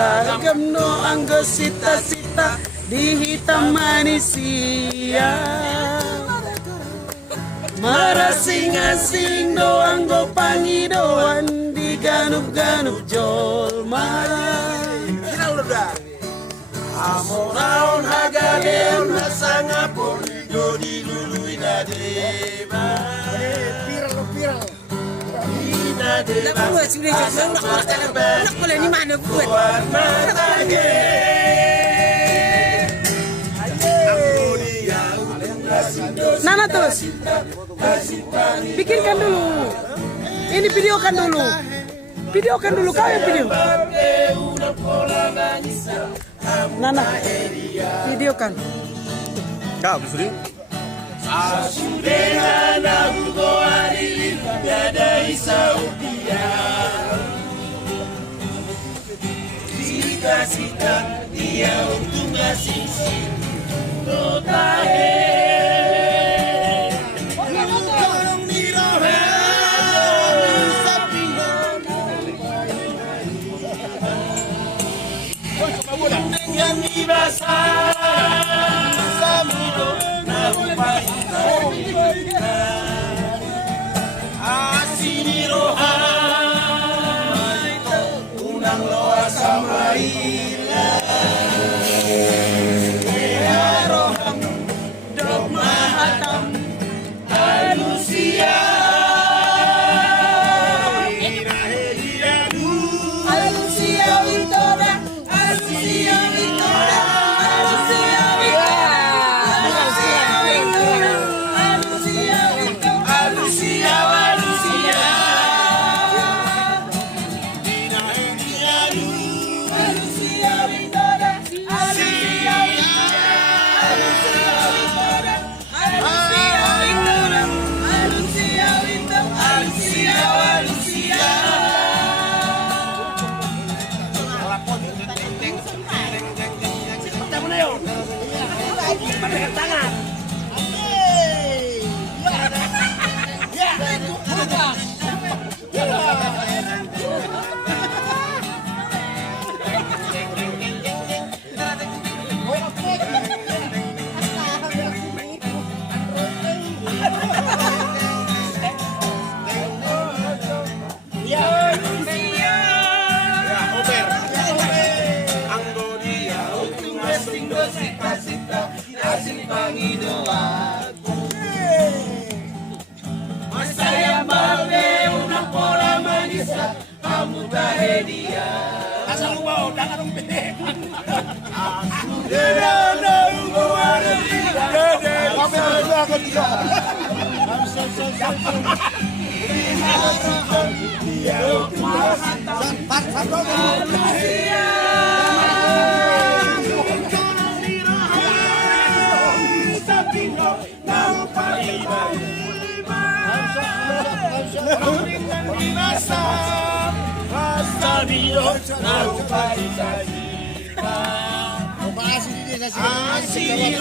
Ragam no anggo sita-sita di hitam manusia. Marasing-asing doang go pangidoan di ganup-ganup jolma. Amoraon hagadeon nasangapon jodi lului nadeba. Viral. Dapat buat sudah jangan nak boleh ni mana buat. Nana terus. Bikinkan dulu. Ini videokan dulu. Videokan dulu kau yang video. Nana, videokan. Kau sudah. Asudena na bugoari tiada isaupia. Sita-sita dia untuk asing-sing totahe. Dengan Besar Samido Asini rohai Unang loa samaila Ea roham Dok mahatam Anusia Anusia Wintoda Anusia Wintoda Masaya babe una pola manisa kamu tahedia asal lu mau dangan pede asudena na ugo ada dede kamu itu akan dia Asini